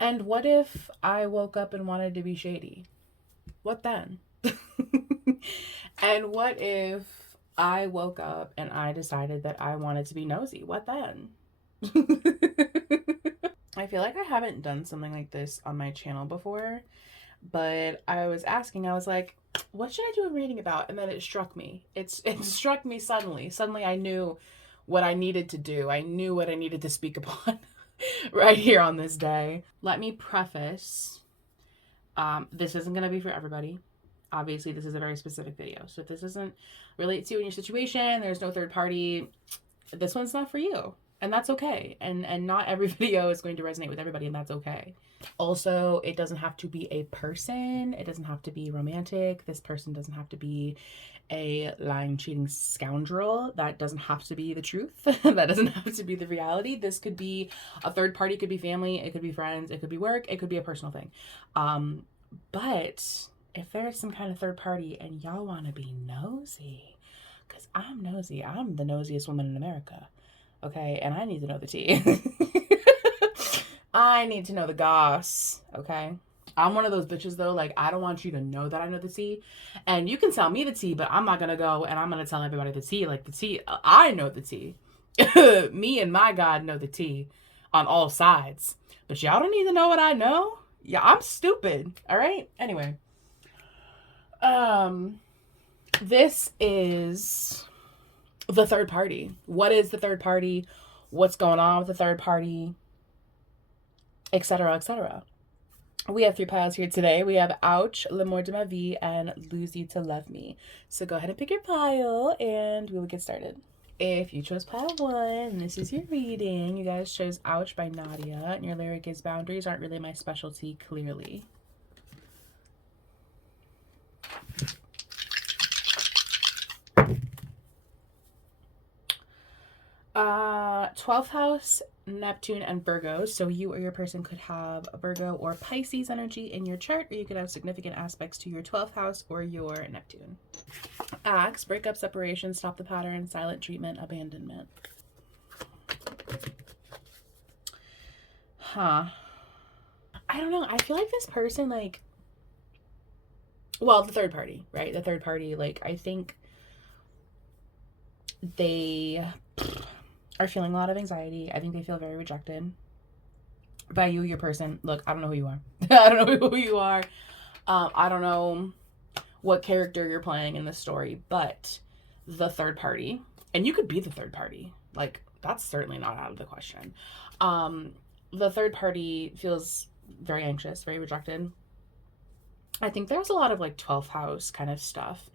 And what if I woke up and wanted to be shady? What then? And what if I woke up and I decided that I wanted to be nosy? What then? I feel like I haven't done something like this on my channel before, but I was asking, I was like, what should I do a reading about? And then it struck me. It struck me suddenly. Suddenly I knew what I needed to do. I knew what I needed to speak upon right here on this day. Let me preface, this isn't going to be for everybody. Obviously, this is a very specific video. So if this doesn't relate to you in your situation, there's no third party, this one's not for you. And that's okay. And not every video is going to resonate with everybody, and that's okay. Also, it doesn't have to be a person. It doesn't have to be romantic. This person doesn't have to be a lying, cheating scoundrel. That doesn't have to be the truth. That doesn't have to be the reality. This could be a third party, it could be family, it could be friends, it could be work, it could be a personal thing. But if there's some kind of third party and y'all want to be nosy, because I'm nosy, I'm the nosiest woman in America. Okay, and I need to know the tea. I need to know the goss. Okay. I'm one of those bitches though, like I don't want you to know that I know the tea. And you can tell me the tea, but I'm not gonna go and I'm gonna tell everybody the tea. Like the tea, I know the tea. Me and my God know the tea on all sides. But y'all don't need to know what I know. Yeah, I'm stupid. All right. Anyway. Um this is the third party. What is the third party? What's going on with the third party? Etc. etc. We have 3 piles here today. We have Ouch, L'amour de ma vie, and Lose You to Love Me. So go ahead and pick your pile and we will get started. If you chose pile 1, this is your reading. You guys chose Ouch by Nadia, and your lyric is boundaries aren't really my specialty, clearly. Uh, 12th house, Neptune, and Virgo. So you or your person could have a Virgo or Pisces energy in your chart, or you could have significant aspects to your 12th house or your Neptune. Axe, breakup, separation, stop the pattern, silent treatment, abandonment. Huh. I don't know. I feel like this person, like, well, the third party, right? The third party, like, I think they are feeling a lot of anxiety. I think they feel very rejected by you, your person. Look, I don't know who you are. I don't know who you are. I don't know what character you're playing in this story, but the third party, and you could be the third party. Like, that's certainly not out of the question. The third party feels very anxious, very rejected. I think there's a lot of like 12th house kind of stuff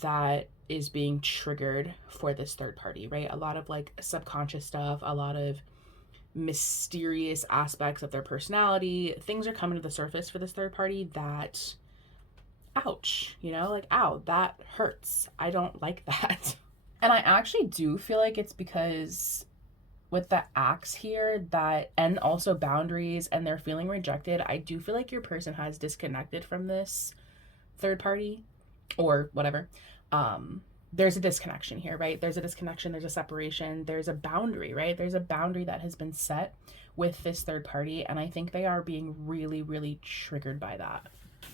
that is being triggered for this third party, right? A lot of like subconscious stuff, a lot of mysterious aspects of their personality. Things are coming to the surface for this third party that, ouch, you know, like, ow, that hurts. I don't like that. And I actually do feel like it's because with the axe here, that, and also boundaries, and they're feeling rejected, I do feel like your person has disconnected from this third party or whatever. There's a disconnection here, right? There's a disconnection, there's a separation, there's a boundary, right? There's a boundary that has been set with this third party, and I think they are being really, really triggered by that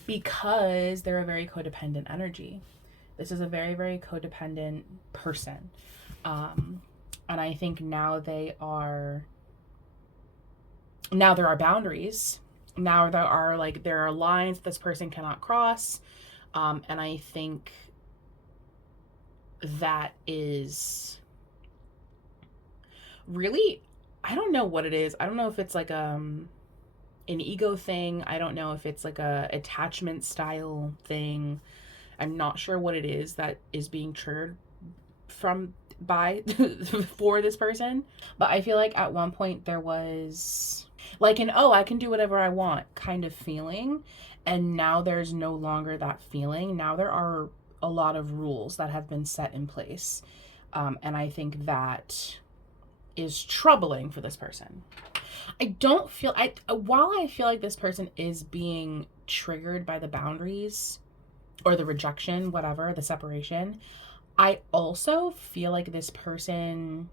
because they're a very codependent energy. This is a very, very codependent person. And I think now there are boundaries. Now there are lines this person cannot cross. And I think that is really, I don't know what it is. I don't know if it's like an ego thing. I don't know if it's like a attachment style thing. I'm not sure what it is that is being triggered from by for this person. But I feel like at one point there was like an, oh, I can do whatever I want kind of feeling. And now there's no longer that feeling. Now there are a lot of rules that have been set in place. And I think that is troubling for this person. I don't feel, while I feel like this person is being triggered by the boundaries or the rejection, whatever, the separation, I also feel like this person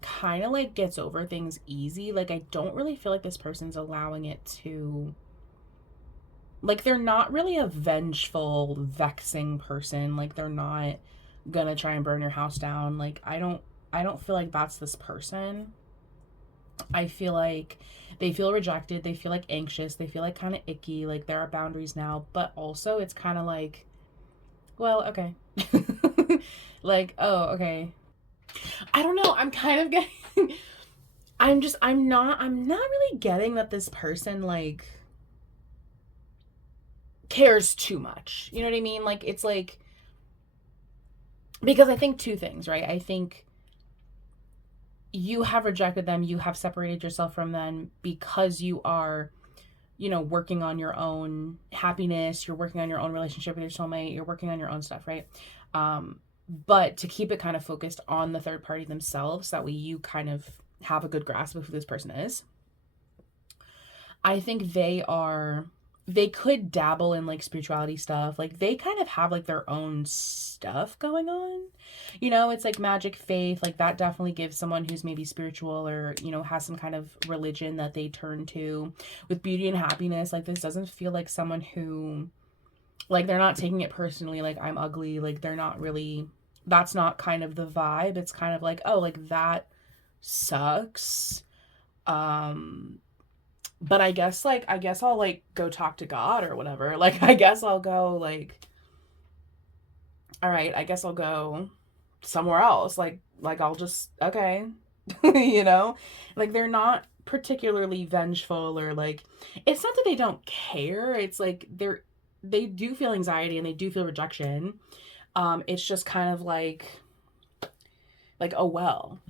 kind of like gets over things easy. Like, I don't really feel like this person's allowing it to, like, they're not really a vengeful, vexing person. Like, they're not gonna try and burn your house down. Like, I don't feel like that's this person. I feel like they feel rejected, they feel like anxious, they feel like kind of icky, like there are boundaries now, but also it's kind of like, well, okay. Like, oh, okay. I don't know. I'm kind of getting I'm not really getting that this person like cares too much. You know what I mean? Like, it's like, because I think two things, right? I think you have rejected them, you have separated yourself from them because you are, working on your own happiness, you're working on your own relationship with your soulmate, you're working on your own stuff, right? Um, but to keep it kind of focused on the third party themselves, that way you kind of have a good grasp of who this person is. I think they could dabble in like spirituality stuff. Like, they kind of have like their own stuff going on. It's like magic, faith, like that definitely gives someone who's maybe spiritual or, has some kind of religion that they turn to. With beauty and happiness, like, this doesn't feel like someone who, like, they're not taking it personally, like, I'm ugly, like, they're not really, that's not kind of the vibe. It's kind of like, oh, like, that sucks. But I guess I'll like go talk to God or whatever. Like, I guess I'll go like, all right, I guess I'll go somewhere else. Like I'll just, okay. you know? Like, they're not particularly vengeful, or like, it's not that they don't care. It's like they do feel anxiety and they do feel rejection. It's just kind of like, oh well,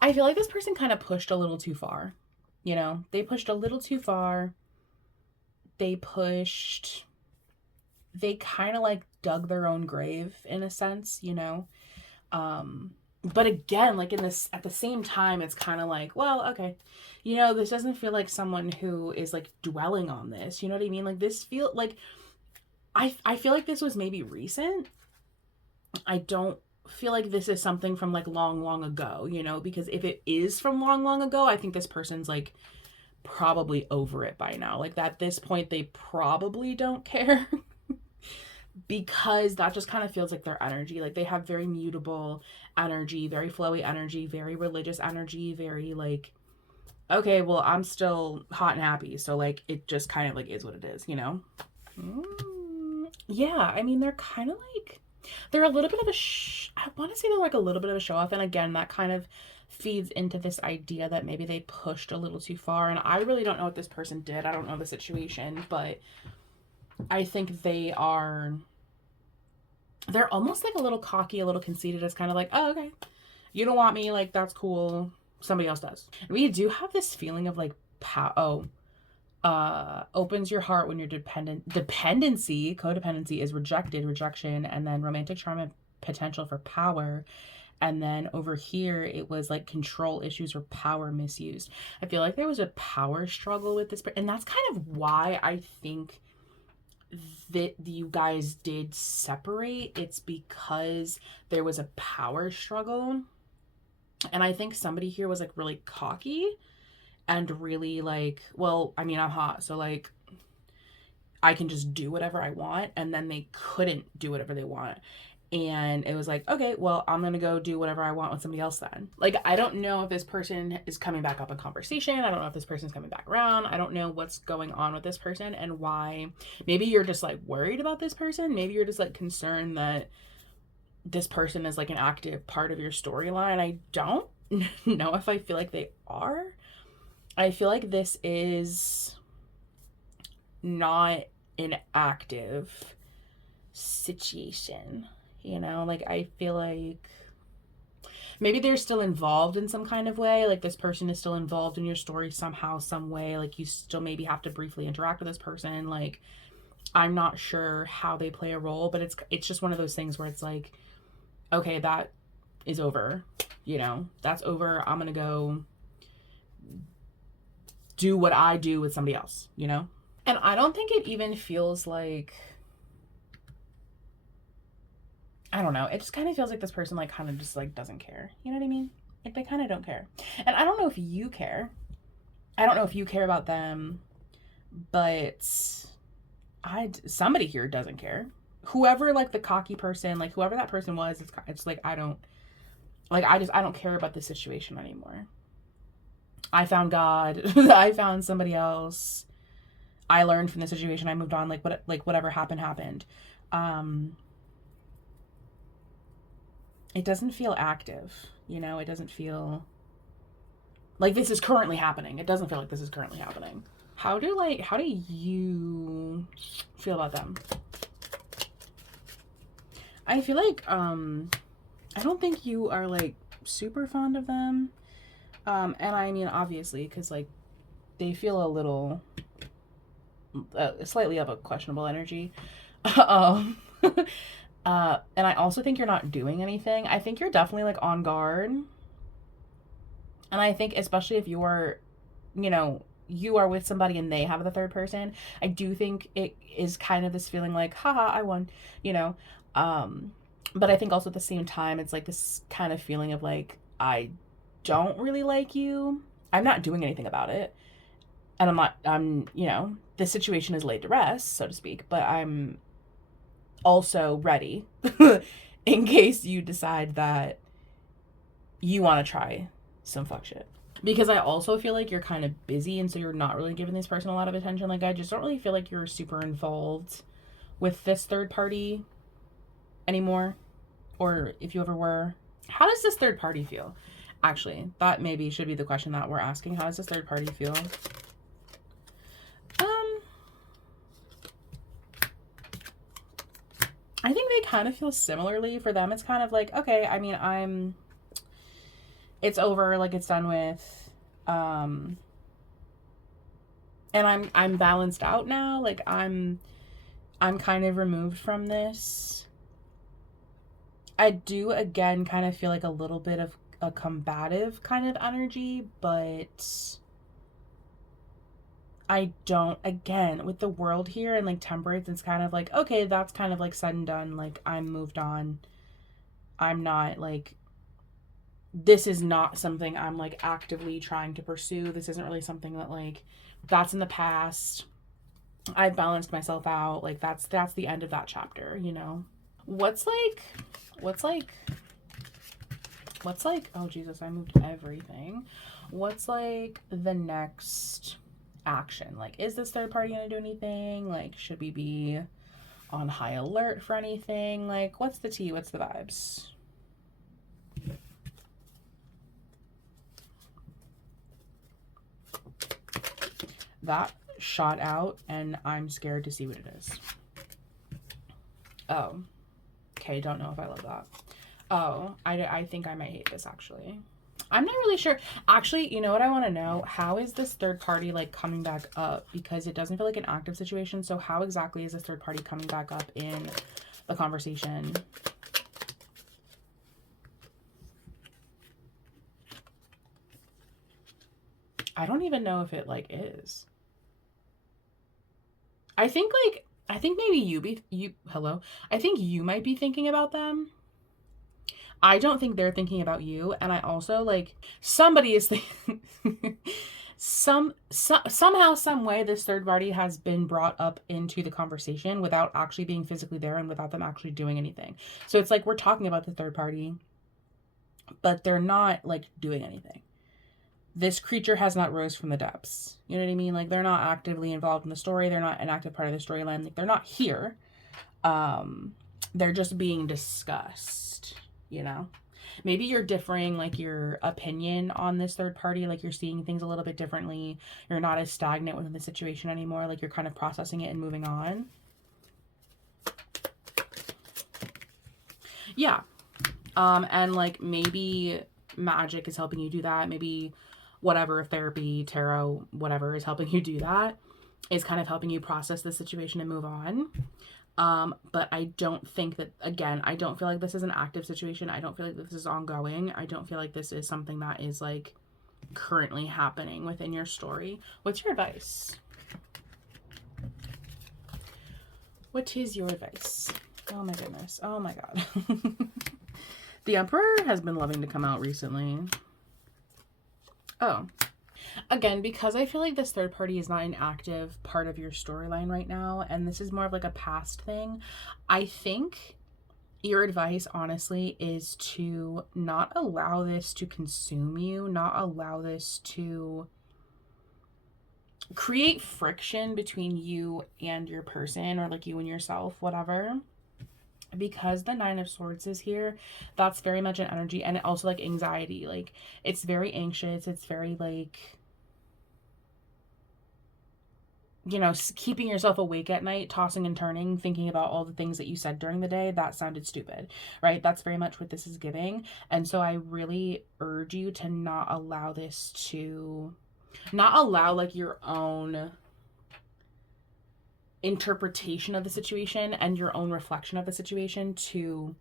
I feel like this person kind of pushed a little too far. They pushed a little too far. They pushed, they kind of like dug their own grave in a sense. But again, like, in this, at the same time, it's kind of like, well, okay, this doesn't feel like someone who is like dwelling on this. You know what I mean? Like, this feel like, I feel like this was maybe recent. I don't feel like this is something from like long, long ago, because if it is from long, long ago, I think this person's like probably over it by now. Like, at this point, they probably don't care. Because that just kind of feels like their energy. Like, they have very mutable energy, very flowy energy, very religious energy, very like, okay, well, I'm still hot and happy. So like, it just kind of like is what it is. Yeah, I mean, they're kind of like, they're a little bit of I want to say they're like a little bit of a show off. And again, that kind of feeds into this idea that maybe they pushed a little too far. And I really don't know what this person did. I don't know the situation, but I think they're almost like a little cocky, a little conceited. It's kind of like, oh, okay, you don't want me, like, that's cool, somebody else does. And we do have this feeling of like, opens your heart when your codependency is rejection, and then romantic charm and potential for power. And then over here, it was like control issues or power misused. I feel like there was a power struggle with this, and that's kind of why I think that you guys did separate. It's because there was a power struggle. And I think somebody here was like really cocky and really like, well, I mean, I'm hot, so like, I can just do whatever I want. And then they couldn't do whatever they want. And it was like, okay, well, I'm going to go do whatever I want with somebody else then. Like, I don't know if this person is coming back up in conversation. I don't know if this person's coming back around. I don't know what's going on with this person and why. Maybe you're just like worried about this person. Maybe you're just like concerned that this person is like an active part of your storyline. I don't know if I feel like they are. I feel like this is not an active situation. Like, I feel like maybe they're still involved in some kind of way. Like, this person is still involved in your story somehow, some way. Like, you still maybe have to briefly interact with this person. Like, I'm not sure how they play a role, but it's just one of those things where it's like, okay, that is over. That's over. I'm gonna go do what I do with somebody else. And I don't think it even feels like, I don't know. It just kind of feels like this person like kind of just like doesn't care. You know what I mean? Like, they kind of don't care. And I don't know if you care. I don't know if you care about them, but somebody here doesn't care. Whoever, like, the cocky person, like, whoever that person was, it's like, I don't care about this situation anymore. I found God. I found somebody else. I learned from the situation. I moved on. Whatever happened. It doesn't feel active, you know? It doesn't feel like this is currently happening. It doesn't feel like this is currently happening. How do you feel about them? I feel like, I don't think you are, like, super fond of them. And I mean, obviously, because, like, they feel a little, slightly of a questionable energy. And I also think you're not doing anything. I think you're definitely, like, on guard. And I think, especially if you're, you know, you are with somebody and they have the third person, I do think it is kind of this feeling like, haha, I won, you know? But I think also at the same time, it's like this kind of feeling of like, I don't really like you. I'm not doing anything about it. And you know, the situation is laid to rest, so to speak, but I'm also ready in case you decide that you want to try some fuck shit. Because I also feel like you're kind of busy, and so you're not really giving this person a lot of attention. Like, I just don't really feel like you're super involved with this third party anymore, or if you ever were. How does this third party feel? Actually, that maybe should be the question that we're asking. How does this third party feel? I think they kind of feel similarly. For them, it's kind of like, okay, I mean, it's over, like, it's done with, and I'm balanced out now. Like, I'm kind of removed from this. I do, again, kind of feel like a little bit of a combative kind of energy, but I don't, again, with the world here and, like, temperance, it's kind of like, okay, that's kind of, like, said and done. Like, I'm moved on. I'm not, like, this is not something I'm, like, actively trying to pursue. This isn't really something that, like, that's in the past. I've balanced myself out. Like, that's the end of that chapter, you know? What's like, oh Jesus, I moved everything. What's, like, the next action? Like, is this third party gonna do anything? Like, should we be on high alert for anything? Like, what's the tea? What's the vibes? That shot out, and I'm scared to see what it is. Oh. Okay, don't know if I love that. Oh, I think I might hate this, actually. I'm not really sure. Actually, you know what I want to know? How is this third party, like, coming back up? Because it doesn't feel like an active situation. So how exactly is this third party coming back up in the conversation? I don't even know if it, like, is. I think maybe I think you might be thinking about them. I don't think they're thinking about you. And I also, like, somebody is thinking somehow, some way, this third party has been brought up into the conversation without actually being physically there and without them actually doing anything. So it's like we're talking about the third party, but they're not, like, doing anything. This creature has not rose from the depths. You know what I mean? Like, they're not actively involved in the story. They're not an active part of the storyline. Like, they're not here. They're just being discussed, you know? Maybe you're differing, like, your opinion on this third party. Like, you're seeing things a little bit differently. You're not as stagnant within the situation anymore. Like, you're kind of processing it and moving on. Yeah. And, like, maybe magic is helping you do that. Maybe whatever, therapy, tarot, whatever is helping you do that, is kind of helping you process the situation and move on. But I don't think that, again, I don't feel like this is an active situation. I don't feel like this is ongoing. I don't feel like this is something that is, like, currently happening within your story. What's your advice? What is your advice? Oh my goodness. Oh my God. The Emperor has been loving to come out recently. Oh, again, because I feel like this third party is not an active part of your storyline right now, and this is more of like a past thing, I think your advice, honestly, is to not allow this to consume you, not allow this to create friction between you and your person, or like you and yourself, whatever. Because the Nine of Swords is here, that's very much an energy, and also like anxiety. Like, it's very anxious, it's very like, you know, keeping yourself awake at night, tossing and turning, thinking about all the things that you said during the day that sounded stupid, right? That's very much what this is giving. And so I really urge you to not allow this to, not allow like your own interpretation of the situation and your own reflection of the situation to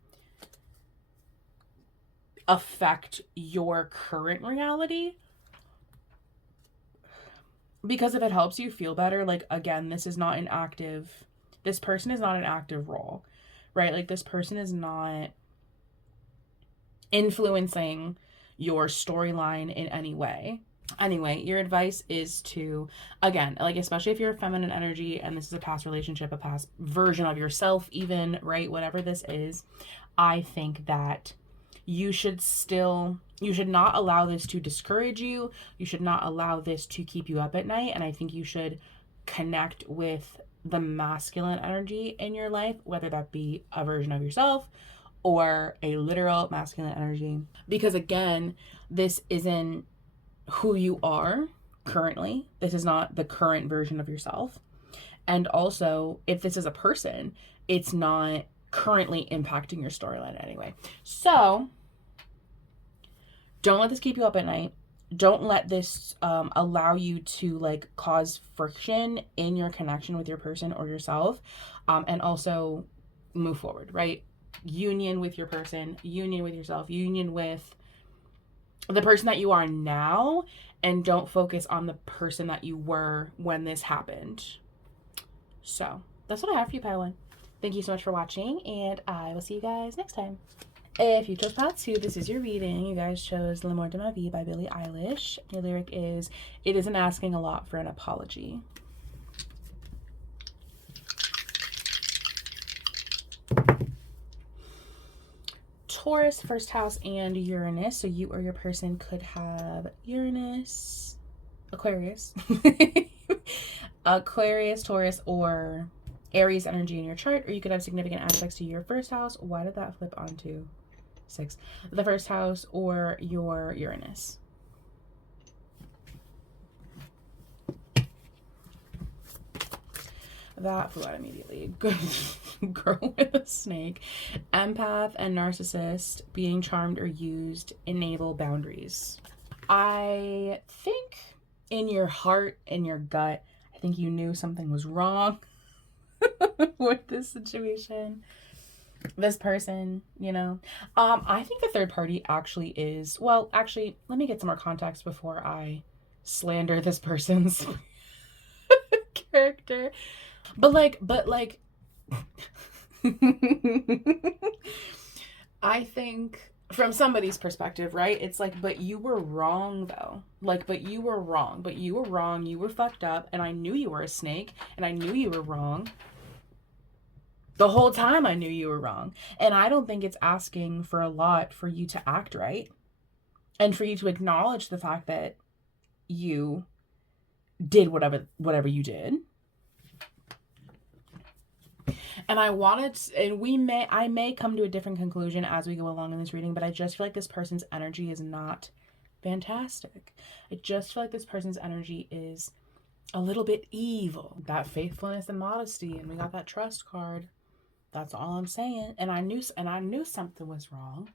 affect your current reality. Because if it helps you feel better, like, again, this person is not an active role, right? Like, this person is not influencing your storyline in any way. Anyway, your advice is to, again, like, especially if you're a feminine energy and this is a past relationship, a past version of yourself even, right? Whatever this is, I think that you should not allow this to discourage you. You should not allow this to keep you up at night. And I think you should connect with the masculine energy in your life, whether that be a version of yourself or a literal masculine energy. Because again, this isn't who you are currently. This is not the current version of yourself. And also, if this is a person, it's not currently impacting your storyline anyway. So don't let this keep you up at night. Don't let this allow you to like cause friction in your connection with your person or yourself. And also move forward, right? Union with your person, union with yourself, union with the person that you are now, and don't focus on the person that you were when this happened. So that's what I have for you, Padawan. Thank you so much for watching, and I will see you guys next time. If you chose part 2, this is your reading. You guys chose L'amour de ma vie by Billie Eilish. Your lyric is, "It isn't asking a lot for an apology." Taurus, first house, and Uranus. So you or your person could have Uranus, Aquarius, Aquarius, Taurus, or Aries energy in your chart, or you could have significant aspects to your first house. Why did that flip onto 6? The first house or your Uranus. That flew out immediately. Girl with a snake. Empath and narcissist, being charmed or used, enable boundaries. I think in your heart, in your gut, I think you knew something was wrong with this situation. This person, you know. I think the third party actually is, well, actually, let me get some more context before I slander this person's character. But like I think from somebody's perspective, right? It's like, but you were wrong though. Like, but you were wrong. But you were wrong. You were fucked up. And I knew you were a snake. And I knew you were wrong. The whole time I knew you were wrong. And I don't think it's asking for a lot for you to act right. And for you to acknowledge the fact that you did whatever you did. And I may come to a different conclusion as we go along in this reading, but I just feel like this person's energy is not fantastic. I just feel like this person's energy is a little bit evil. That faithfulness and modesty, and we got that trust card. That's all I'm saying. And I knew something was wrong.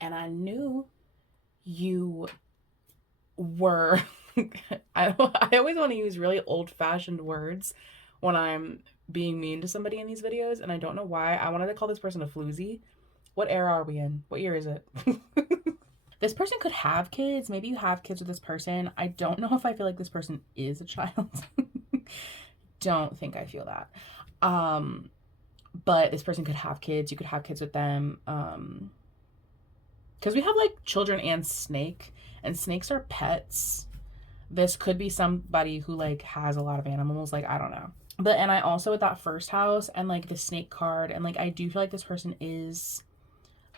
And I knew you were I always want to use really old-fashioned words when I'm being mean to somebody in these videos, and I don't know why. I wanted to call this person a floozy. What era are we in? What year is it? This person could have kids. Maybe you have kids with this person. I don't know if I feel like this person is a child. Don't think I feel that. But this person could have kids. You could have kids with them. because we have like children and snake, and snakes are pets. This could be somebody who like has a lot of animals, like I don't know. But and I also with that first house and like the snake card, and like I do feel like this person is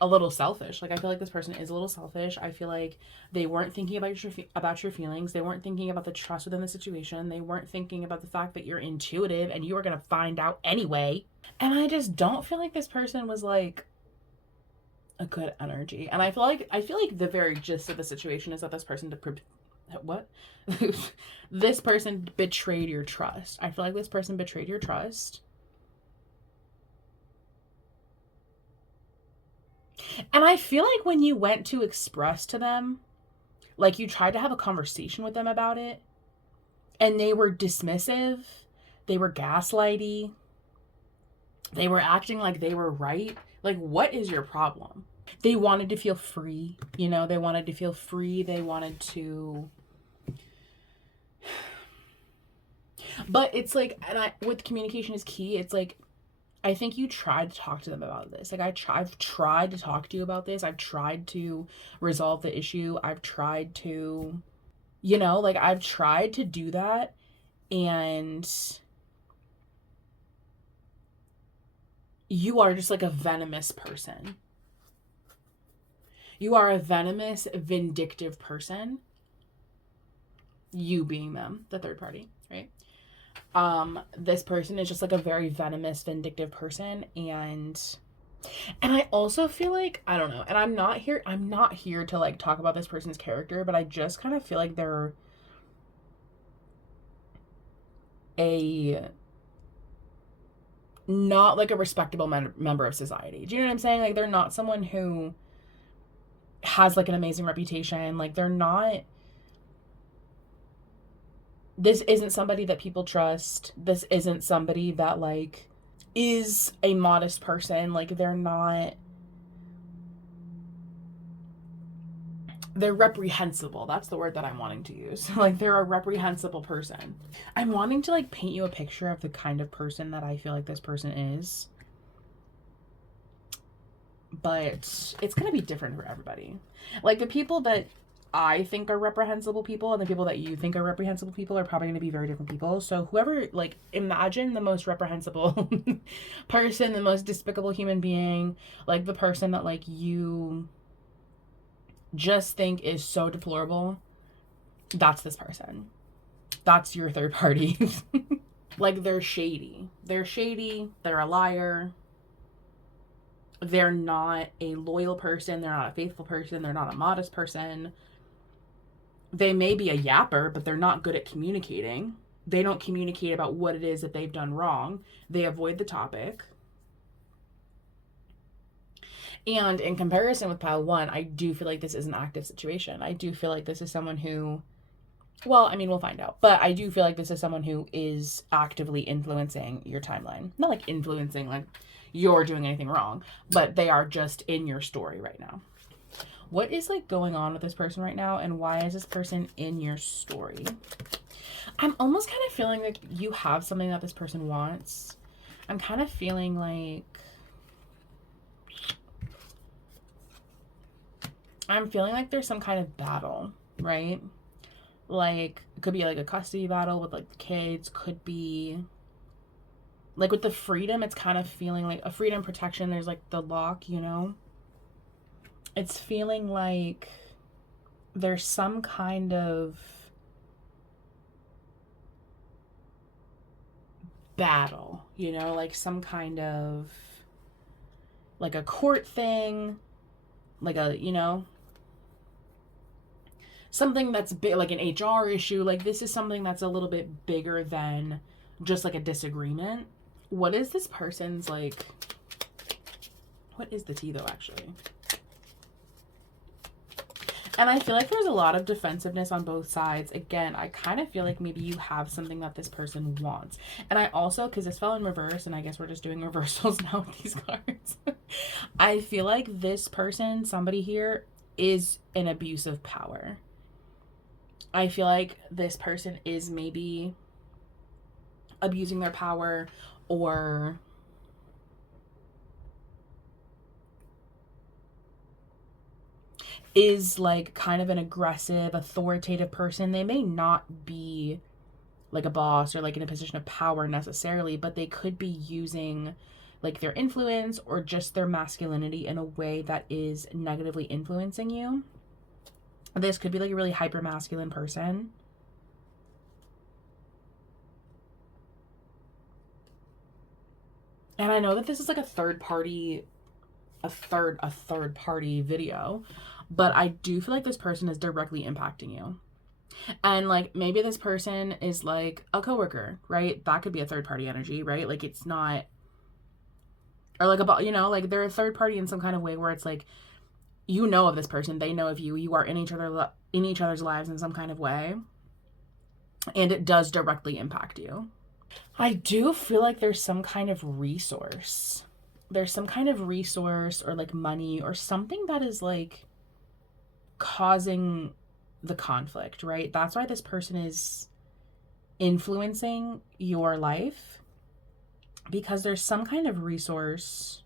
a little selfish. Like I feel like this person is a little selfish. I feel like they weren't thinking about your feelings. They weren't thinking about the trust within the situation. They weren't thinking about the fact that you're intuitive and you were going to find out anyway. And I just don't feel like this person was like a good energy. And I feel like the very gist of the situation is that this person what? This person betrayed your trust. I feel like this person betrayed your trust. And I feel like when you went to express to them, like you tried to have a conversation with them about it, and they were dismissive, they were gaslighty, they were acting like they were right. Like, what is your problem? They wanted to feel free, you know, they wanted to feel free. They wanted to. But it's like, and with communication is key, it's like, I think you tried to talk to them about this. Like I've tried to talk to you about this. I've tried to resolve the issue. I've tried to, you know, like I've tried to do that. And you are just like a venomous person. You are a venomous, vindictive person. You being them, the third party, right? This person is just like a very venomous, vindictive person, and I also feel like, I don't know, and I'm not here to like talk about this person's character, but I just kind of feel like they're not like a respectable member of society. Do you know what I'm saying? Like they're not someone who has like an amazing reputation. Like they're not. This isn't somebody that people trust. This isn't somebody that like is a modest person. Like they're reprehensible. That's the word that I'm wanting to use. Like they're a reprehensible person. I'm wanting to like paint you a picture of the kind of person that I feel like this person is. But it's going to be different for everybody. Like the people that I think are reprehensible people and the people that you think are reprehensible people are probably going to be very different people. So whoever, like, imagine the most reprehensible person, the most despicable human being, like the person that like you just think is so deplorable. That's this person. That's your third party. Like they're shady. They're a liar. They're not a loyal person. They're not a faithful person. They're not a modest person. They may be a yapper, but they're not good at communicating. They don't communicate about what it is that they've done wrong. They avoid the topic. And in comparison with pile one, I do feel like this is an active situation. I do feel like this is someone who, well, I mean, we'll find out. But I do feel like this is someone who is actively influencing your timeline. Not like influencing, like you're doing anything wrong, but they are just in your story right now. What is like going on with this person right now, and why is this person in your story? I'm almost kind of feeling like you have something that this person wants. I'm kind of feeling like there's some kind of battle, right? Like it could be like a custody battle with like the kids, could be like with the freedom, it's kind of feeling like a freedom protection. There's like the lock, you know? It's feeling like there's some kind of battle, you know, like some kind of like a court thing, like a, you know, something that's big, like an HR issue. Like this is something that's a little bit bigger than just like a disagreement. What is this person's like, what is the tea though, actually? And I feel like there's a lot of defensiveness on both sides. Again, I kind of feel like maybe you have something that this person wants. And I also, because this fell in reverse, and I guess we're just doing reversals now with these cards. I feel like this person, somebody here, is an abuse of power. I feel like this person is maybe abusing their power, or is like kind of an aggressive, authoritative person. They may not be like a boss or like in a position of power necessarily, but they could be using like their influence or just their masculinity in a way that is negatively influencing you. This could be like a really hyper masculine person. And I know that this is like a third party video, but I do feel like this person is directly impacting you. And like maybe this person is like a coworker, right? That could be a third party energy, right? Like it's not, or like about, you know, like they're a third party in some kind of way where it's like, you know of this person, they know of you, you are in each other's lives in some kind of way, and it does directly impact you. I do feel like there's some kind of resource. There's some kind of resource or like money or something that is like causing the conflict, right? That's why this person is influencing your life, because there's some kind of resource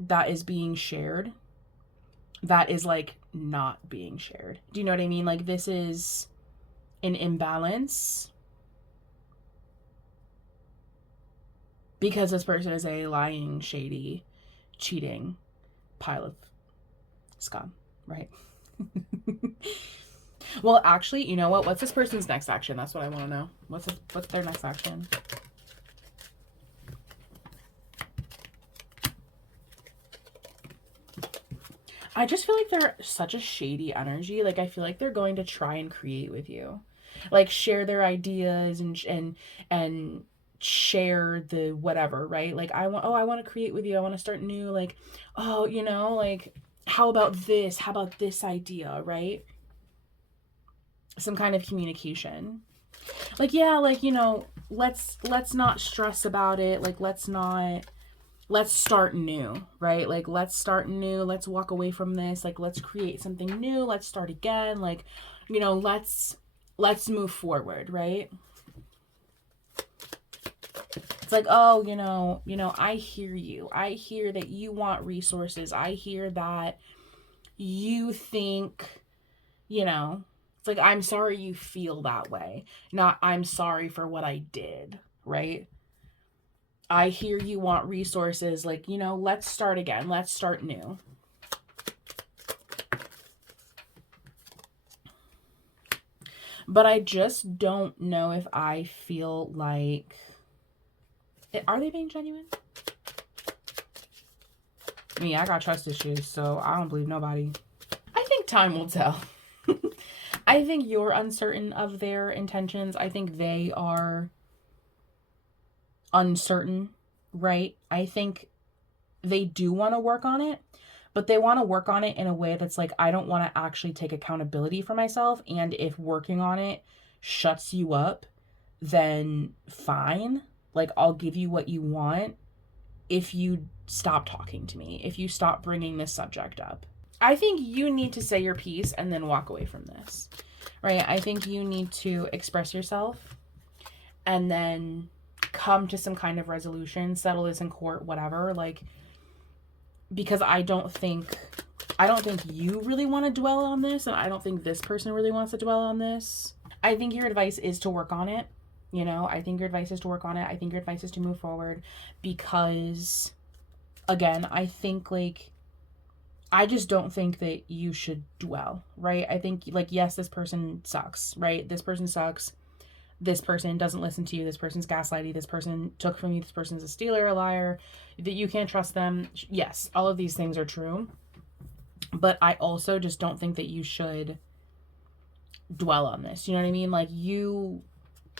that is being shared that is like not being shared. Do you know what I mean? Like this is an imbalance because this person is a lying, shady, cheating pile of scum, right? Well, actually, you know what? What's this person's next action? That's what I want to know. What's their next action? I just feel like they're such a shady energy. Like I feel like they're going to try and create with you, like share their ideas and share the whatever, right? Like I want to create with you. I want to start new. Like, oh, you know, like how about this? How about this idea, right? Some kind of communication. Like yeah, like you know, let's not stress about it. Like let's start new, right? Like let's start new, let's walk away from this, like let's create something new, let's start again, like you know, let's move forward, right? It's like, oh, I hear you, I hear that you want resources, I hear that you think, it's like, I'm sorry you feel that way, not I'm sorry for what I did, right? I hear you want resources, like, let's start again. Let's start new. But I just don't know if I feel like... Are they being genuine? Me, I got trust issues, so I don't believe nobody. I think time will tell. I think you're uncertain of their intentions. I think they are uncertain, right? I think they do want to work on it, but they want to work on it in a way that's like, I don't want to actually take accountability for myself. And if working on it shuts you up, then fine. Like, I'll give you what you want if you stop talking to me, if you stop bringing this subject up. I think you need to say your piece and then walk away from this, right? I think you need to express yourself and then come to some kind of resolution, settle this in court, whatever. Like, because I don't think you really want to dwell on this, and I don't think this person really wants to dwell on this. I think your advice is to work on it. I think your advice is to work on it. I think your advice is to move forward, because again, I think like, I just don't think that you should dwell, right? I think like, yes, this person sucks, right? This person sucks. This person doesn't listen to you. This person's gaslighting. This person took from you. This person's a stealer, a liar, that you can't trust them. Yes, all of these things are true. But I also just don't think that you should dwell on this. You know what I mean? Like,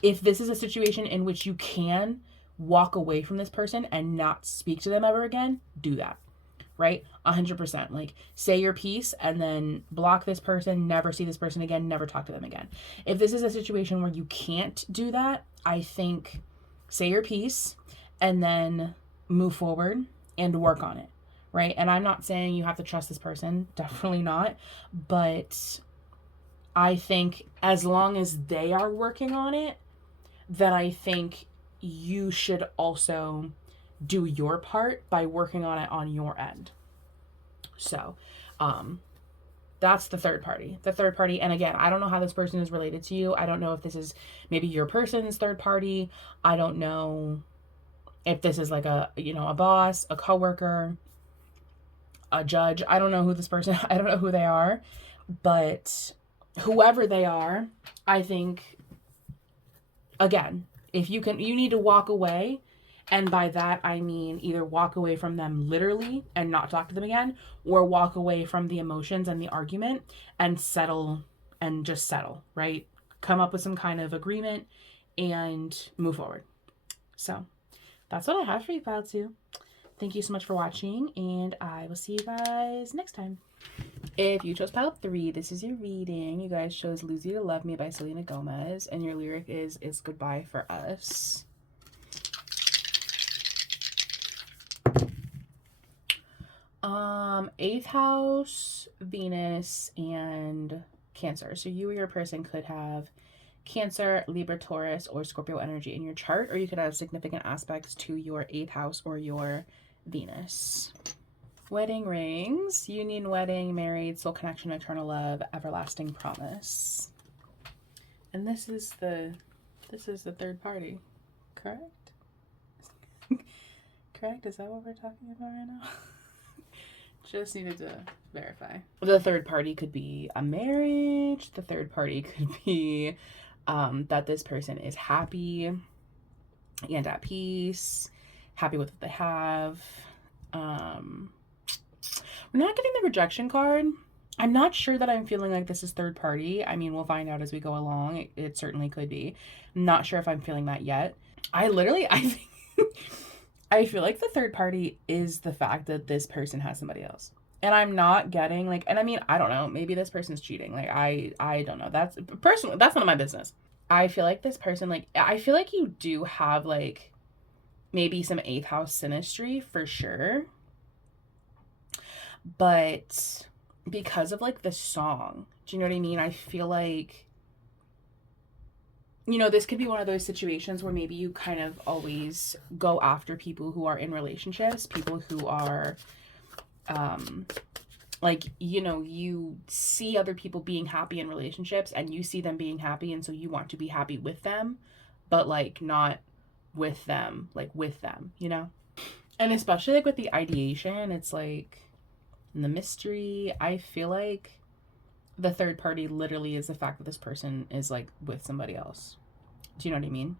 if this is a situation in which you can walk away from this person and not speak to them ever again, do that. Right? 100%. Like, say your piece and then block this person, never see this person again, never talk to them again. If this is a situation where you can't do that, I think say your piece and then move forward and work on it. Right? And I'm not saying you have to trust this person, definitely not. But I think as long as they are working on it, then I think you should also do your part by working on it on your end. So, that's the third party. The third party, and again, I don't know how this person is related to you. I don't know if this is maybe your person's third party. I don't know if this is like a, you know, a boss, a coworker, a judge. I don't know who this person, I don't know who they are, but whoever they are, I think, again, if you can, you need to walk away. And by that, I mean either walk away from them literally and not talk to them again, or walk away from the emotions and the argument and settle, and just settle, right? Come up with some kind of agreement and move forward. So that's what I have for you, Pile 2. Thank you so much for watching, and I will see you guys next time. If you chose pile 3, this is your reading. You guys chose Lose You to Love Me by Selena Gomez, and your lyric is goodbye for us. Eighth house, Venus, and Cancer. So you or your person could have Cancer, Libra, Taurus, or Scorpio energy in your chart, or you could have significant aspects to your 8th house or your Venus. Wedding rings, union, wedding, married, soul connection, eternal love, everlasting promise. And this is the third party, correct? Correct? Is that what we're talking about right now? Just needed to verify. The third party could be a marriage. The third party could be that this person is happy and at peace, happy with what they have. We're not getting the rejection card. I'm not sure that I'm feeling like this is third party. I mean, we'll find out as we go along. It certainly could be. I'm not sure if I'm feeling that yet. I think I feel like the third party is the fact that this person has somebody else. And I'm not getting like, and I mean, I don't know, maybe this person's cheating. Like, I don't know. That's personally, that's none of my business. I feel like this person, like, I feel like you do have like maybe some 8th house synastry for sure. But because of like the song, do you know what I mean? I feel like, you know, this could be one of those situations where maybe you kind of always go after people who are in relationships, people who are, like, you know, you see other people being happy in relationships and you see them being happy, and so you want to be happy with them, but like not with them, like with them, you know? And especially like with the ideation, it's like the mystery. I feel like the third party literally is the fact that this person is like with somebody else. Do you know what I mean?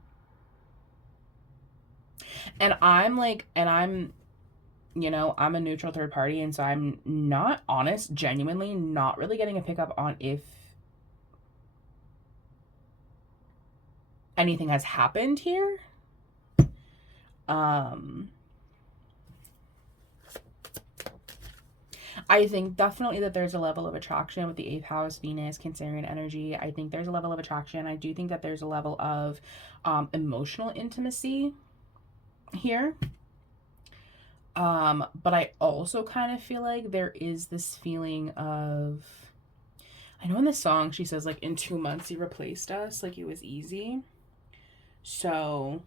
And I'm, you know, I'm a neutral third party, and so I'm not honest, genuinely not really getting a pickup on if anything has happened here. I think definitely that there's a level of attraction with the 8th house, Venus, Cancerian energy. I think there's a level of attraction. I do think that there's a level of emotional intimacy here. But I also kind of feel like there is this feeling of, I know in the song she says like, in 2 months you replaced us, like it was easy. So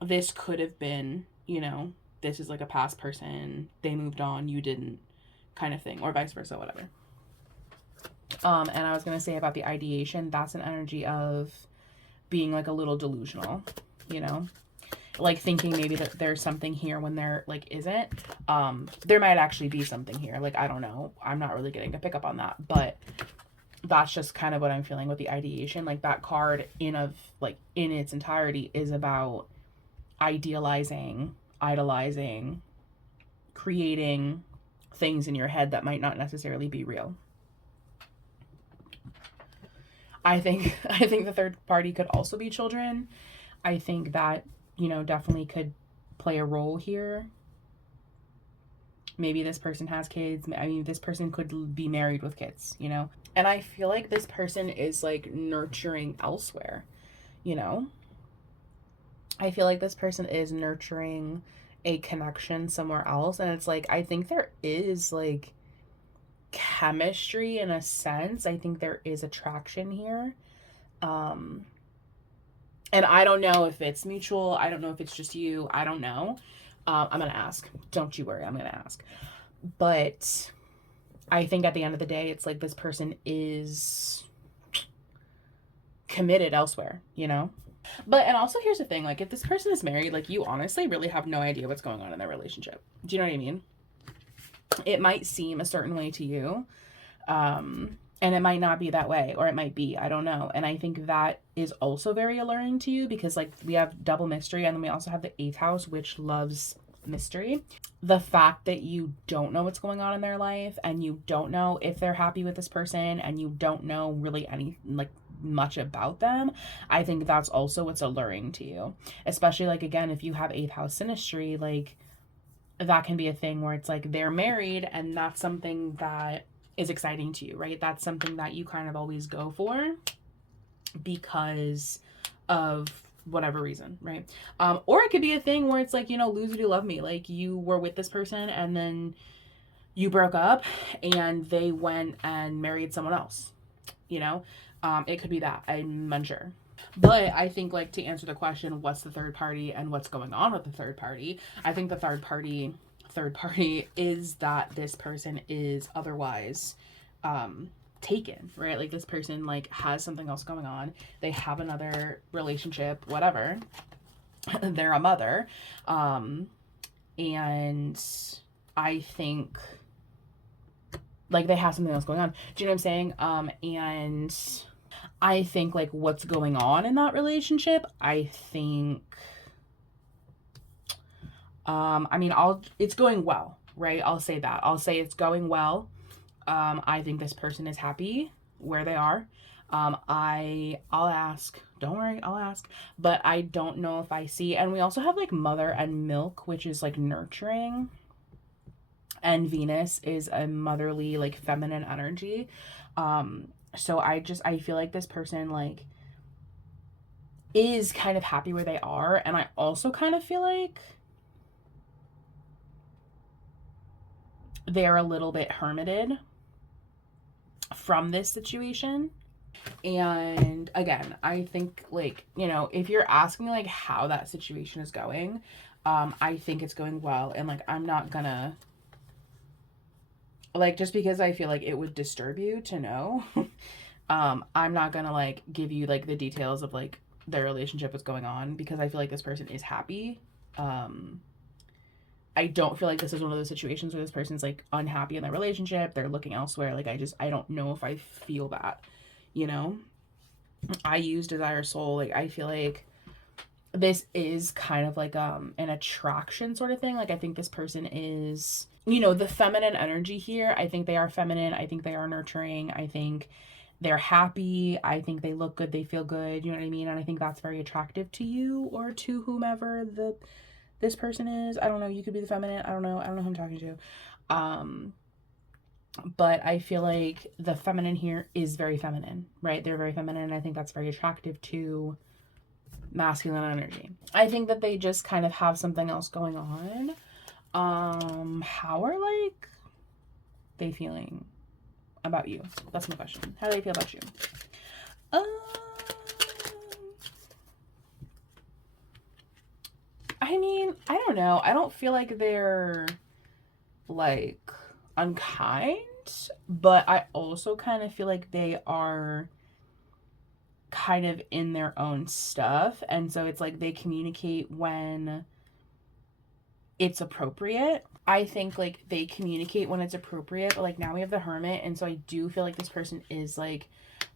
this could have been, you know, this is like a past person, they moved on, you didn't, kind of thing, or vice versa, whatever. And I was gonna say about the ideation, that's an energy of being like a little delusional, you know, like thinking maybe that there's something here when there like isn't. There might actually be something here, like I don't know, I'm not really getting a pickup on that, but that's just kind of what I'm feeling with the ideation. Like that card in its entirety is about idealizing, idolizing, creating things in your head that might not necessarily be real. I think the third party could also be children. I think that, you know, definitely could play a role here. Maybe this person has kids. I mean, this person could be married with kids, you know? And I feel like this person is like nurturing elsewhere, you know? I feel like this person is nurturing a connection somewhere else. And it's like, I think there is like chemistry in a sense. I think there is attraction here. And I don't know if it's mutual. I don't know if it's just you. I don't know. I'm going to ask. Don't you worry. I'm going to ask. But I think at the end of the day, it's like this person is committed elsewhere, you know? But, and also here's the thing, like if this person is married, like you honestly really have no idea what's going on in their relationship. Do you know what I mean? It might seem a certain way to you, and it might not be that way, or it might be, I don't know. And I think that is also very alluring to you, because like we have double mystery, and then we also have the 8th house, which loves mystery. The fact that you don't know what's going on in their life, and you don't know if they're happy with this person, and you don't know really any like much about them, I think that's also what's alluring to you. Especially like, again, if you have 8th house synastry, like that can be a thing where it's like they're married, and that's something that is exciting to you, right? That's something that you kind of always go for because of whatever reason, right? Or it could be a thing where it's like, you know, lose or do love me. Like you were with this person and then you broke up and they went and married someone else, you know? It could be that. I'm unsure. But I think, like, to answer the question, what's the third party and what's going on with the third party, I think the third party is that this person is otherwise taken, right? Like this person like has something else going on. They have another relationship, whatever. They're a mother. And I think like they have something else going on. Do you know what I'm saying? And I think like what's going on in that relationship, I think I mean it's going well, right? I'll say that. I'll say it's going well. I think this person is happy where they are. I'll ask. Don't worry, I'll ask. But I don't know if I see. And we also have like mother and milk, which is like nurturing. And Venus is a motherly, like feminine energy. So I feel like this person like is kind of happy where they are. And I also kind of feel like they're a little bit hermited from this situation. And again, I think like, you know, if you're asking like how that situation is going, I think it's going well. And like, I'm not gonna like, just because I feel like it would disturb you to know, I'm not gonna like give you like the details of like their relationship, what's going on, because I feel like this person is happy. I don't feel like this is one of those situations where this person's like unhappy in their relationship, they're looking elsewhere. Like I don't know if I feel that, you know. I use desire soul. Like I feel like this is kind of like an attraction sort of thing. Like I think this person is, you know, the feminine energy here. I think they are feminine. I think they are nurturing. I think they're happy. I think they look good. They feel good. You know what I mean? And I think that's very attractive to you or to whomever this person is. I don't know. You could be the feminine. I don't know. I don't know who I'm talking to. But I feel like the feminine here is very feminine, right? They're very feminine. And I think that's very attractive to masculine energy. I think that they just kind of have something else going on. How are like they feeling about you? That's my question. How do they feel about you? I mean, I don't know. I don't feel like they're like unkind, but I also kind of feel like they are kind of in their own stuff. And so it's like they communicate when it's appropriate. I think like they communicate when it's appropriate, but like now we have the Hermit, and so I do feel like this person is like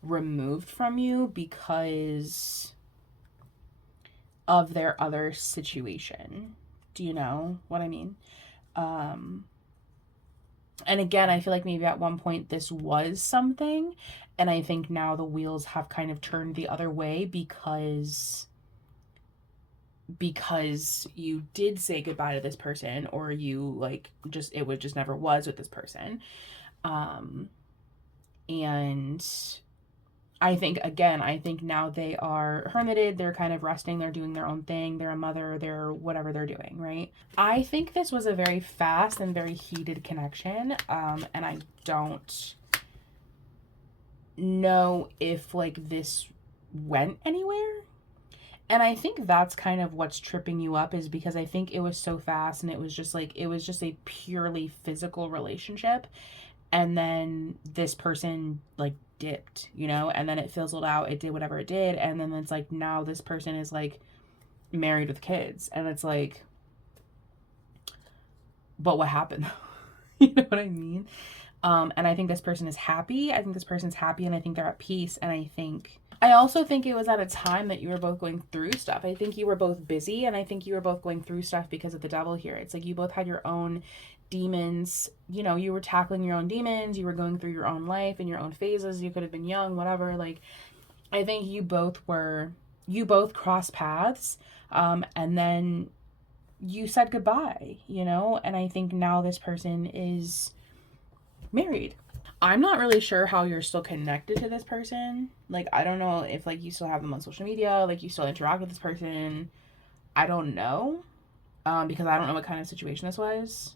removed from you because of their other situation. Do you know what I mean? And again, I feel like maybe at one point this was something, and I think now the wheels have kind of turned the other way because you did say goodbye to this person, or you like just it was just never was with this person. And I think now they are hermited, they're kind of resting, they're doing their own thing, they're a mother, they're whatever they're doing, right? I think this was a very fast and very heated connection, and I don't know if like this went anywhere. And I think that's kind of what's tripping you up, is because I think it was so fast, and it was just a purely physical relationship. And then this person like dipped, you know, and then it fizzled out. It did whatever it did. And then it's like, now this person is like married with kids. And it's like, but what happened? You know what I mean? And I think this person is happy. I think this person's happy, and I think they're at peace. And I also think it was at a time that you were both going through stuff. I think you were both busy, and I think you were both going through stuff because of the devil here. It's like you both had your own demons. You know, you were tackling your own demons. You were going through your own life and your own phases. You could have been young, whatever. Like, I think you both crossed paths. And then you said goodbye, you know? And I think now this person is married. I'm not really sure how you're still connected to this person. Like, I don't know if like you still have them on social media, like you still interact with this person. I don't know. Because I don't know what kind of situation this was.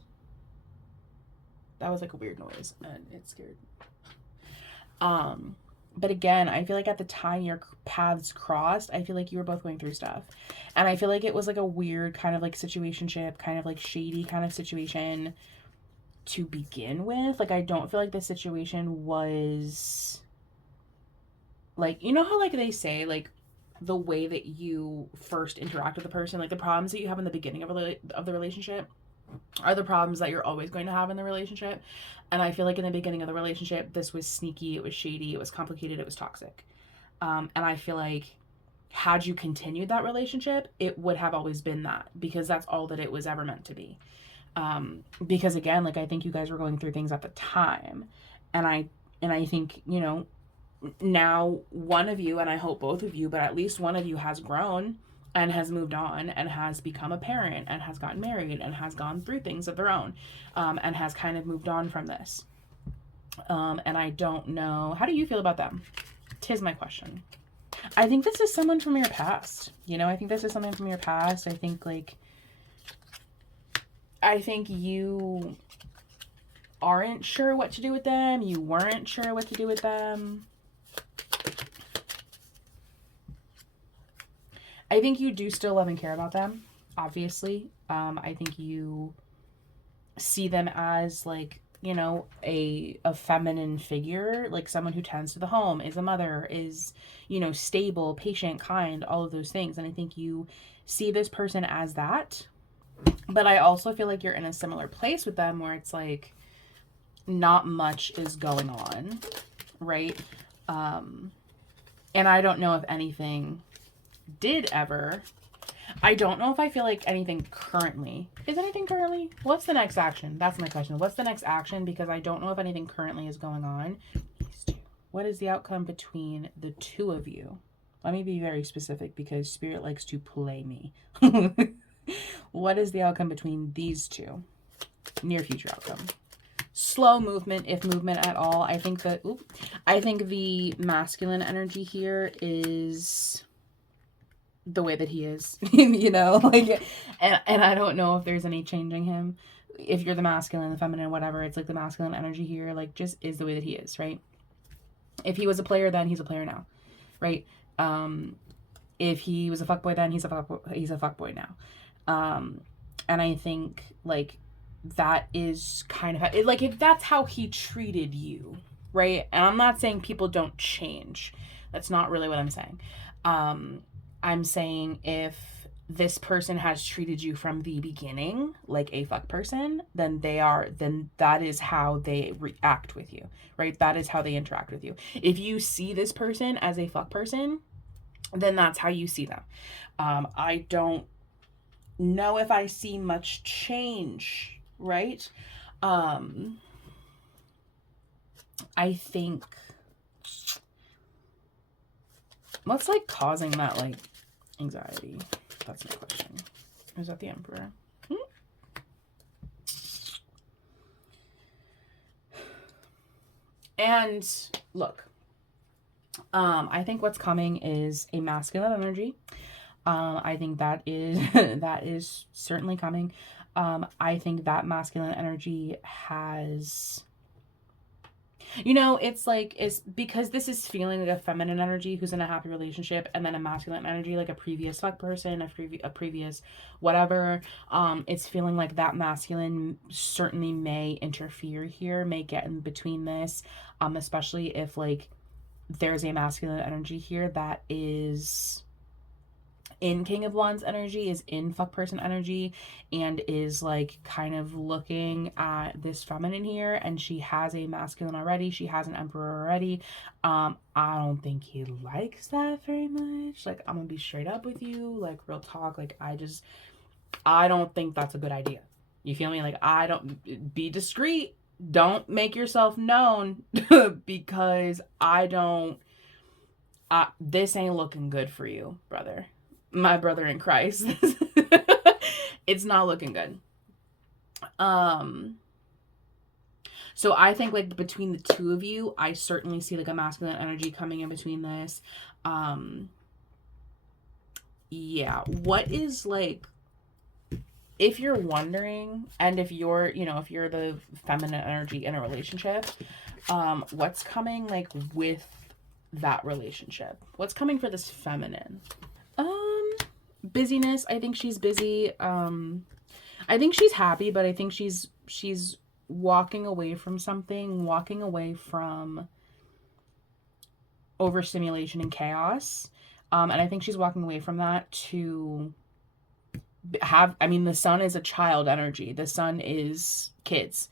That was like a weird noise and it scared. But again, I feel like at the time your paths crossed, I feel like you were both going through stuff. And I feel like it was like a weird kind of like situationship, kind of like shady kind of situation to begin with. Like, I don't feel like the situation was like, you know how like they say like the way that you first interact with the person, like the problems that you have in the beginning of the relationship are the problems that you're always going to have in the relationship. And I feel like in the beginning of the relationship, this was sneaky, it was shady, it was complicated, it was toxic. And I feel like had you continued that relationship, it would have always been that, because that's all that it was ever meant to be. Because again, like I think you guys were going through things at the time, and I think, you know, now one of you, and I hope both of you, but at least one of you has grown and has moved on and has become a parent and has gotten married and has gone through things of their own, and has kind of moved on from this. And I don't know, how do you feel about them? 'Tis my question. I think this is someone from your past. You know, I think this is someone from your past. I think you aren't sure what to do with them. You weren't sure what to do with them. I think you do still love and care about them, obviously. I think you see them as like, you know, a feminine figure, like someone who tends to the home, is a mother, is, you know, stable, patient, kind, all of those things. And I think you see this person as that. But I also feel like you're in a similar place with them where it's like not much is going on, right? And I don't know if anything did ever. I don't know if I feel like anything currently. Is anything currently? What's the next action? That's my question. What's the next action? Because I don't know if anything currently is going on. These two. What is the outcome between the two of you? Let me be very specific because Spirit likes to play me. What is the outcome between these two? Near future outcome. Slow movement, if movement at all. I think the masculine energy here is the way that he is, you know, like, and I don't know if there's any changing him. If you're the masculine, the feminine, whatever, it's like the masculine energy here, like, just is the way that he is, right? If he was a player then, he's a player now, right? If he was a fuckboy then, he's a fuckboy now. And I think like that is kind of like, if that's how he treated you, right? And I'm not saying people don't change. That's not really what I'm saying. I'm saying if this person has treated you from the beginning like a fuck person, then that is how they react with you, right? That is how they interact with you. If you see this person as a fuck person, then that's how you see them. I don't know if I see much change, right? I think what's like causing that like anxiety? That's my question. Is that the Emperor? And look, I think what's coming is a masculine energy. I think that is that is certainly coming. I think that masculine energy has, You know, it's like, it's because this is feeling like a feminine energy who's in a happy relationship, and then a masculine energy, like a previous fuck person, a previous whatever. It's feeling like that masculine certainly may interfere here, may get in between this, especially if like there's a masculine energy here that is in King of Wands energy, is in fuck person energy, and is like kind of looking at this feminine here, and she has a masculine already, she has an emperor already. I don't think he likes that very much. Like, I'm gonna be straight up with you, like real talk. Like, I don't think that's a good idea. You feel me? Like, I don't, be discreet. Don't make yourself known because this ain't looking good for you, brother. My brother in Christ. It's not looking good. So I think like between the two of you, I certainly see like a masculine energy coming in between this. Yeah, what is like, if you're wondering, and if you're, if you're the feminine energy in a relationship, what's coming like with that relationship? What's coming for this feminine? Busyness. I think she's busy. I think she's happy, but I think she's walking away from something, walking away from overstimulation and chaos. And I think she's walking away from that to have, I mean, the sun is a child energy. The sun is kids.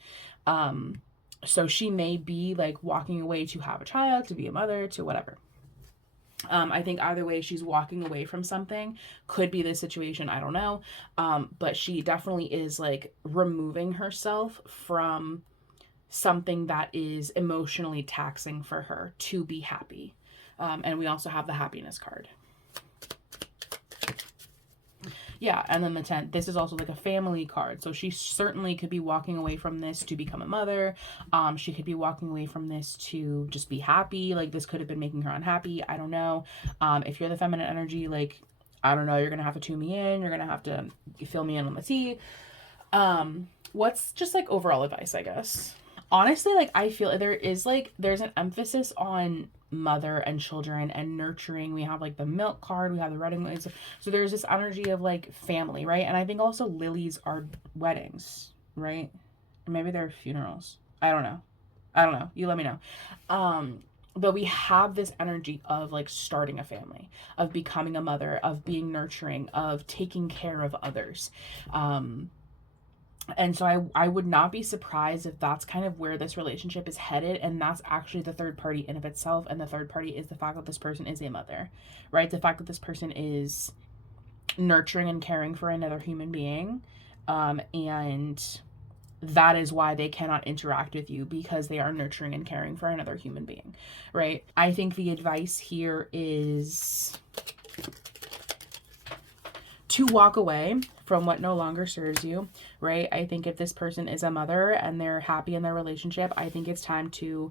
So she may be like walking away to have a child, to be a mother, to whatever. I think either way, she's walking away from something. Could be this situation, I don't know. But she definitely is like removing herself from something that is emotionally taxing for her to be happy. And we also have the happiness card. Yeah, and then the 10th. This is also like a family card. So she certainly could be walking away from this to become a mother. She could be walking away from this to just be happy. Like, this could have been making her unhappy. I don't know. If you're the feminine energy, like, I don't know, you're going to have to tune me in. You're going to have to fill me in on the tea. What's just like overall advice, I guess? Honestly, like, I feel there's an emphasis on mother and children and nurturing. We have like the milk card, we have the wedding. So there's this energy of like family, right? And I think also lilies are weddings, right? Or maybe they're funerals. I don't know. You let me know. But we have this energy of like starting a family, of becoming a mother, of being nurturing, of taking care of others. And so I would not be surprised if that's kind of where this relationship is headed. And that's actually the third party in of itself. And the third party is the fact that this person is a mother, right? The fact that this person is nurturing and caring for another human being. And that is why they cannot interact with you, because they are nurturing and caring for another human being, right? I think the advice here is to walk away from what no longer serves you, right? I think if this person is a mother and they're happy in their relationship, I think it's time to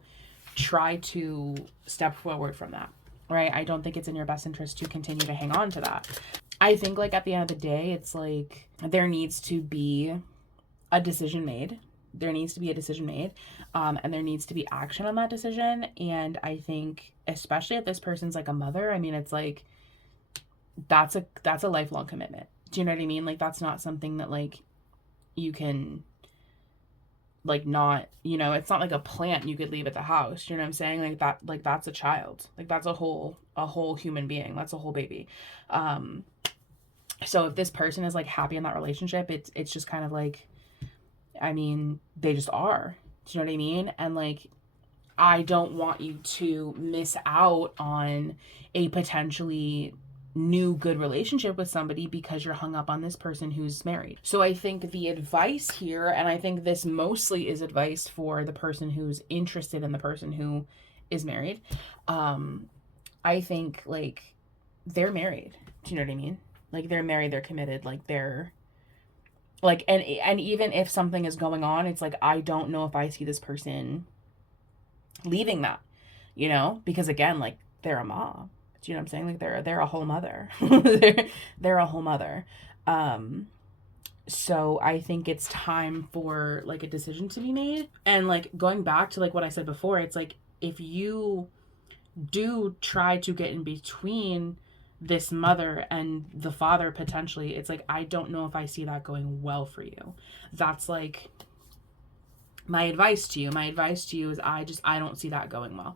try to step forward from that, right? I don't think it's in your best interest to continue to hang on to that. I think like at the end of the day, it's like there needs to be a decision made. There needs to be a decision made, and there needs to be action on that decision. And I think especially if this person's like a mother, I mean, it's like that's a lifelong commitment. Do you know what I mean? Like, that's not something that like you can like not, it's not like a plant you could leave at the house. You know what I'm saying? Like that, like that's a child. Like that's a whole human being. That's a whole baby. So if this person is like happy in that relationship, it's just kind of like, I mean, they just are. Do you know what I mean? And like, I don't want you to miss out on a potentially new good relationship with somebody because you're hung up on this person who's married. So I think the advice here, and I think this mostly is advice for the person who's interested in the person who is married. I think like they're married. Do you know what I mean? Like they're married, they're committed, like they're like, and even if something is going on, it's like, I don't know if I see this person leaving that, because again, like they're a mom. Do you know what I'm saying? Like they're a whole mother. they're a whole mother. So I think it's time for like a decision to be made. And like going back to like what I said before, it's like if you do try to get in between this mother and the father potentially, it's like I don't know if I see that going well for you. That's like my advice to you. My advice to you is I don't see that going well.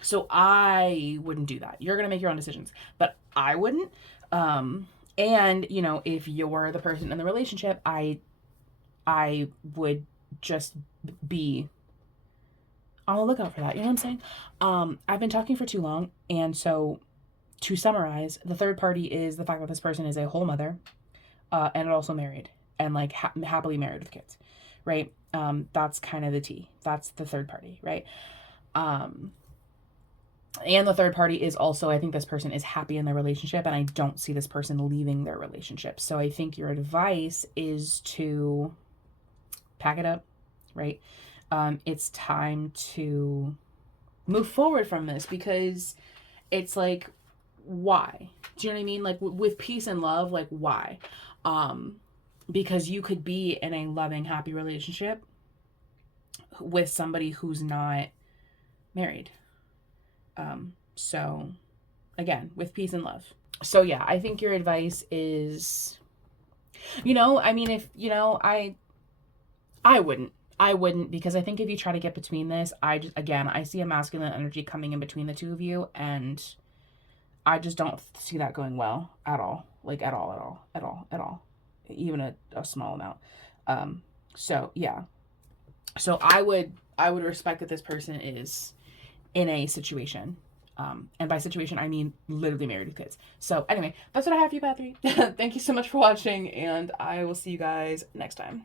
So I wouldn't do that. You're gonna make your own decisions, but I wouldn't. And you know, if you're the person in the relationship, I would just be on the lookout for that. You know what I'm saying? I've been talking for too long, and so to summarize, the third party is the fact that this person is a whole mother, and also married and like happily married with kids, right? That's kind of the T. That's the third party, right? And the third party is also, I think this person is happy in their relationship, and I don't see this person leaving their relationship. So I think your advice is to pack it up, right? It's time to move forward from this, because it's like, why? Do you know what I mean? Like with peace and love, like why? Because you could be in a loving, happy relationship with somebody who's not married. So again, with peace and love. So yeah, I think your advice is, you know, I mean, if, you know, I wouldn't, because I think if you try to get between this, I see a masculine energy coming in between the two of you, and I just don't see that going well at all. Like at all. Even a small amount. So yeah. So I would respect that this person is in a situation. And by situation, I mean literally married with kids. So anyway, that's what I have for you, Path 3. Thank you so much for watching, and I will see you guys next time.